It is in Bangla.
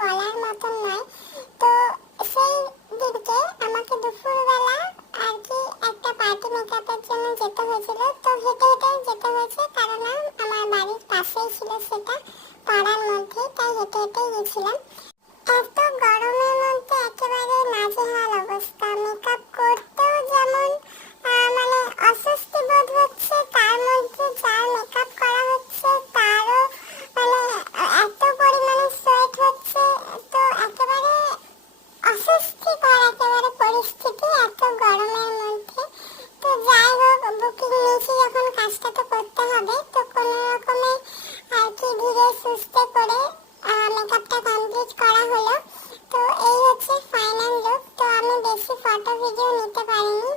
বলার মতন নয়। তো সেই দিনকে আমাকে দুপুরবেলা আর কি একটা পার্টি মেকআপের জন্য যেতে হয়েছিল। তো হেঁটে হেঁটে যেতে হয়েছে কারণ আমার বাড়ির পাশেই ছিল সেটা পাড়ার মধ্যে তাই হেঁটে হেঁটে গেছিলাম। এত হবে, তো কোন রকমে আর কি ধীরে সুস্থে করে মেকআপটা কমপ্লিট করা হলো। তো এই হচ্ছে ফাইনাল লুক তো আমি বেশি ফটো ভিডিও নিতে পারিনি।